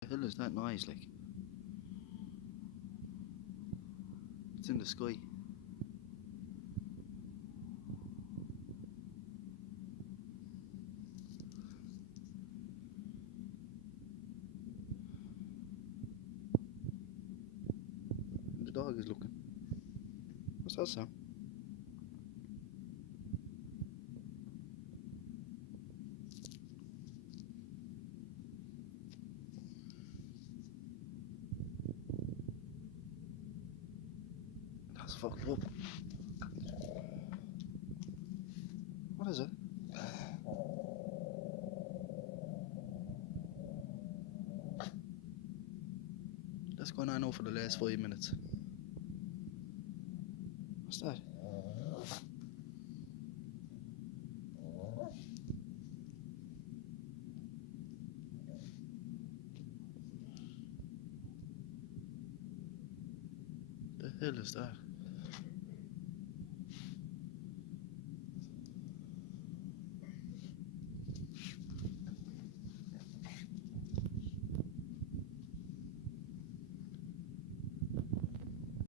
The hell is that noise like? It's in the sky. The dog is looking. What's that sound? That's fucked up. What is it? That's going on now for the last 5 minutes. What's that? The hell is that?